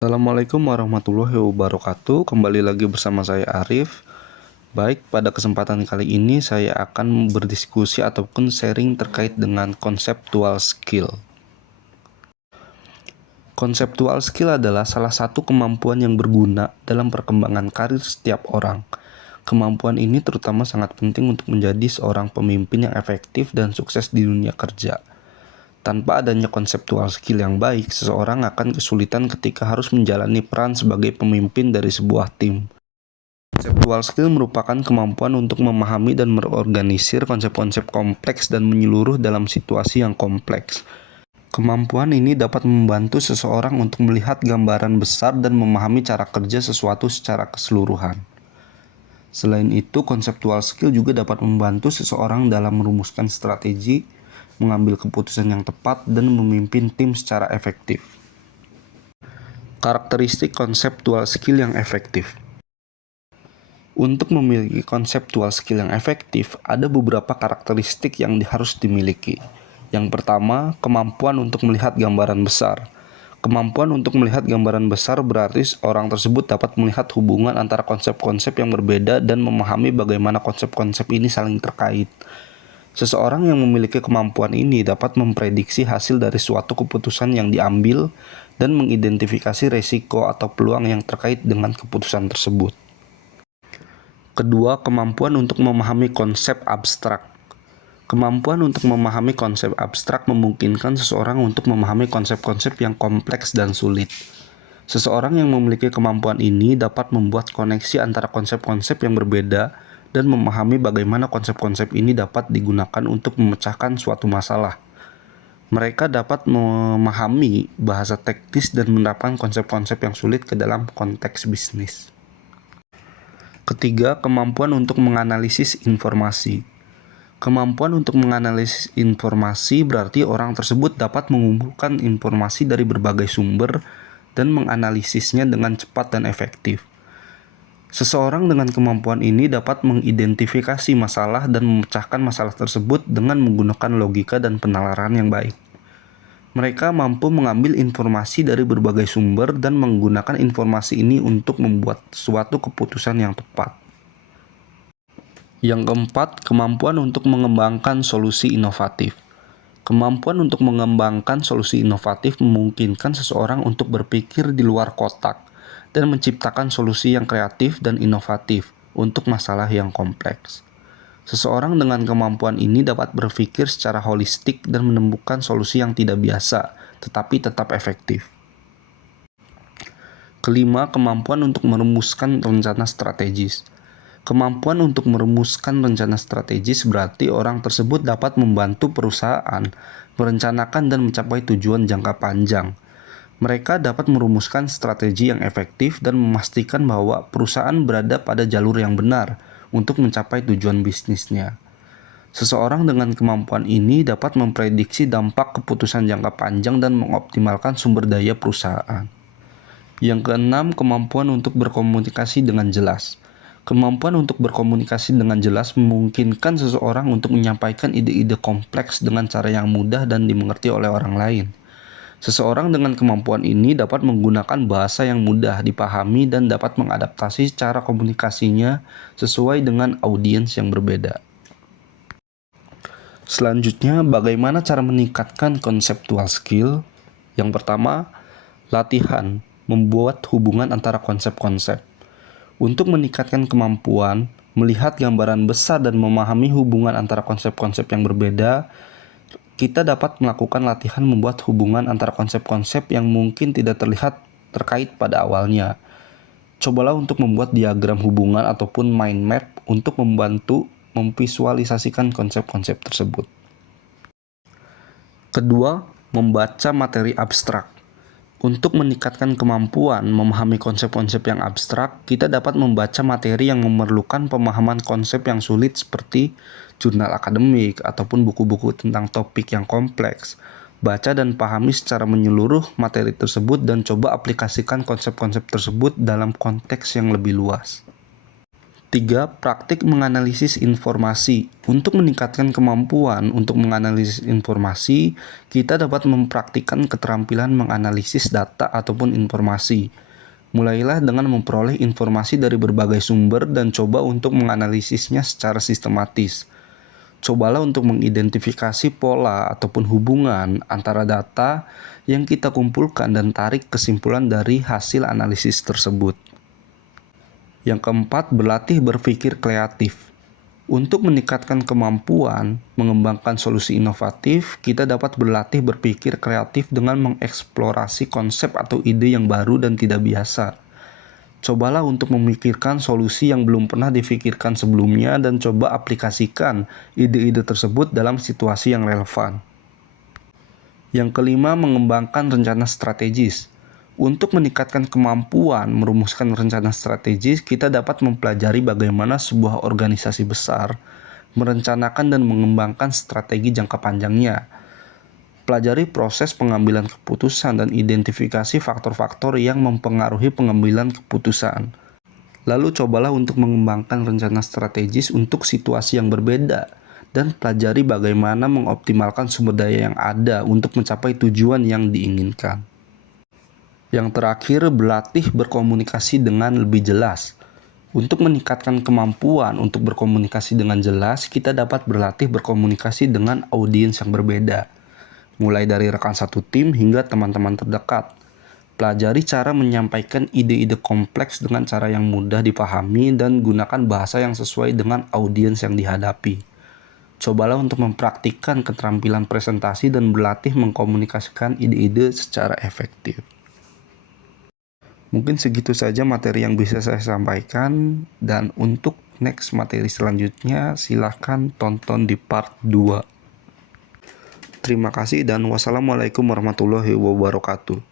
Assalamualaikum warahmatullahi wabarakatuh. Kembali lagi bersama saya Arif. Baik, pada kesempatan kali ini saya akan berdiskusi ataupun sharing terkait dengan conceptual skill. Conceptual skill adalah salah satu kemampuan yang berguna dalam perkembangan karir setiap orang. Kemampuan ini terutama sangat penting untuk menjadi seorang pemimpin yang efektif dan sukses di dunia kerja. Tanpa adanya conceptual skill yang baik, seseorang akan kesulitan ketika harus menjalani peran sebagai pemimpin dari sebuah tim. Conceptual skill merupakan kemampuan untuk memahami dan mengorganisir konsep-konsep kompleks dan menyeluruh dalam situasi yang kompleks. Kemampuan ini dapat membantu seseorang untuk melihat gambaran besar dan memahami cara kerja sesuatu secara keseluruhan. Selain itu, conceptual skill juga dapat membantu seseorang dalam merumuskan strategi, mengambil keputusan yang tepat, dan memimpin tim secara efektif. Karakteristik conceptual skill yang efektif. Untuk memiliki conceptual skill yang efektif, ada beberapa karakteristik yang harus dimiliki. Yang pertama, kemampuan untuk melihat gambaran besar. Kemampuan untuk melihat gambaran besar berarti orang tersebut dapat melihat hubungan antara konsep-konsep yang berbeda dan memahami bagaimana konsep-konsep ini saling terkait. Seseorang yang memiliki kemampuan ini dapat memprediksi hasil dari suatu keputusan yang diambil dan mengidentifikasi risiko atau peluang yang terkait dengan keputusan tersebut. Kedua, kemampuan untuk memahami konsep abstrak. Kemampuan untuk memahami konsep abstrak memungkinkan seseorang untuk memahami konsep-konsep yang kompleks dan sulit. Seseorang yang memiliki kemampuan ini dapat membuat koneksi antara konsep-konsep yang berbeda dan memahami bagaimana konsep-konsep ini dapat digunakan untuk memecahkan suatu masalah. Mereka dapat memahami bahasa teknis dan menerapkan konsep-konsep yang sulit ke dalam konteks bisnis. Ketiga, kemampuan untuk menganalisis informasi. Kemampuan untuk menganalisis informasi berarti orang tersebut dapat mengumpulkan informasi dari berbagai sumber dan menganalisisnya dengan cepat dan efektif. Seseorang dengan kemampuan ini dapat mengidentifikasi masalah dan memecahkan masalah tersebut dengan menggunakan logika dan penalaran yang baik. Mereka mampu mengambil informasi dari berbagai sumber dan menggunakan informasi ini untuk membuat suatu keputusan yang tepat. Yang keempat, kemampuan untuk mengembangkan solusi inovatif. Kemampuan untuk mengembangkan solusi inovatif memungkinkan seseorang untuk berpikir di luar kotak dan menciptakan solusi yang kreatif dan inovatif untuk masalah yang kompleks. Seseorang dengan kemampuan ini dapat berpikir secara holistik dan menemukan solusi yang tidak biasa, tetapi tetap efektif. Kelima, kemampuan untuk merumuskan rencana strategis. Kemampuan untuk merumuskan rencana strategis berarti orang tersebut dapat membantu perusahaan merencanakan dan mencapai tujuan jangka panjang. Mereka dapat merumuskan strategi yang efektif dan memastikan bahwa perusahaan berada pada jalur yang benar untuk mencapai tujuan bisnisnya. Seseorang dengan kemampuan ini dapat memprediksi dampak keputusan jangka panjang dan mengoptimalkan sumber daya perusahaan. Yang keenam, kemampuan untuk berkomunikasi dengan jelas. Kemampuan untuk berkomunikasi dengan jelas memungkinkan seseorang untuk menyampaikan ide-ide kompleks dengan cara yang mudah dan dimengerti oleh orang lain. Seseorang dengan kemampuan ini dapat menggunakan bahasa yang mudah dipahami dan dapat mengadaptasi cara komunikasinya sesuai dengan audiens yang berbeda. Selanjutnya, bagaimana cara meningkatkan conceptual skill? Yang pertama, latihan, membuat hubungan antara konsep-konsep. Untuk meningkatkan kemampuan melihat gambaran besar dan memahami hubungan antara konsep-konsep yang berbeda, kita dapat melakukan latihan membuat hubungan antara konsep-konsep yang mungkin tidak terlihat terkait pada awalnya. Cobalah untuk membuat diagram hubungan ataupun mind map untuk membantu memvisualisasikan konsep-konsep tersebut. Kedua, membaca materi abstrak. Untuk meningkatkan kemampuan memahami konsep-konsep yang abstrak, kita dapat membaca materi yang memerlukan pemahaman konsep yang sulit seperti jurnal akademik ataupun buku-buku tentang topik yang kompleks. Baca dan pahami secara menyeluruh materi tersebut dan coba aplikasikan konsep-konsep tersebut dalam konteks yang lebih luas. 3. Praktik menganalisis informasi. Untuk meningkatkan kemampuan untuk menganalisis informasi, kita dapat mempraktikkan keterampilan menganalisis data ataupun informasi. Mulailah dengan memperoleh informasi dari berbagai sumber dan coba untuk menganalisisnya secara sistematis. Cobalah untuk mengidentifikasi pola ataupun hubungan antara data yang kita kumpulkan dan tarik kesimpulan dari hasil analisis tersebut. Yang keempat, berlatih berpikir kreatif. Untuk meningkatkan kemampuan mengembangkan solusi inovatif, kita dapat berlatih berpikir kreatif dengan mengeksplorasi konsep atau ide yang baru dan tidak biasa. Cobalah untuk memikirkan solusi yang belum pernah difikirkan sebelumnya dan coba aplikasikan ide-ide tersebut dalam situasi yang relevan. Yang kelima, mengembangkan rencana strategis. Untuk meningkatkan kemampuan merumuskan rencana strategis, kita dapat mempelajari bagaimana sebuah organisasi besar merencanakan dan mengembangkan strategi jangka panjangnya. Pelajari proses pengambilan keputusan dan identifikasi faktor-faktor yang mempengaruhi pengambilan keputusan. Lalu cobalah untuk mengembangkan rencana strategis untuk situasi yang berbeda dan pelajari bagaimana mengoptimalkan sumber daya yang ada untuk mencapai tujuan yang diinginkan. Yang terakhir, berlatih berkomunikasi dengan lebih jelas. Untuk meningkatkan kemampuan untuk berkomunikasi dengan jelas, kita dapat berlatih berkomunikasi dengan audiens yang berbeda, mulai dari rekan satu tim hingga teman-teman terdekat. Pelajari cara menyampaikan ide-ide kompleks dengan cara yang mudah dipahami dan gunakan bahasa yang sesuai dengan audiens yang dihadapi. Cobalah untuk mempraktikkan keterampilan presentasi dan berlatih mengkomunikasikan ide-ide secara efektif. Mungkin segitu saja materi yang bisa saya sampaikan, dan untuk next materi selanjutnya silahkan tonton di part 2. Terima kasih dan wassalamualaikum warahmatullahi wabarakatuh.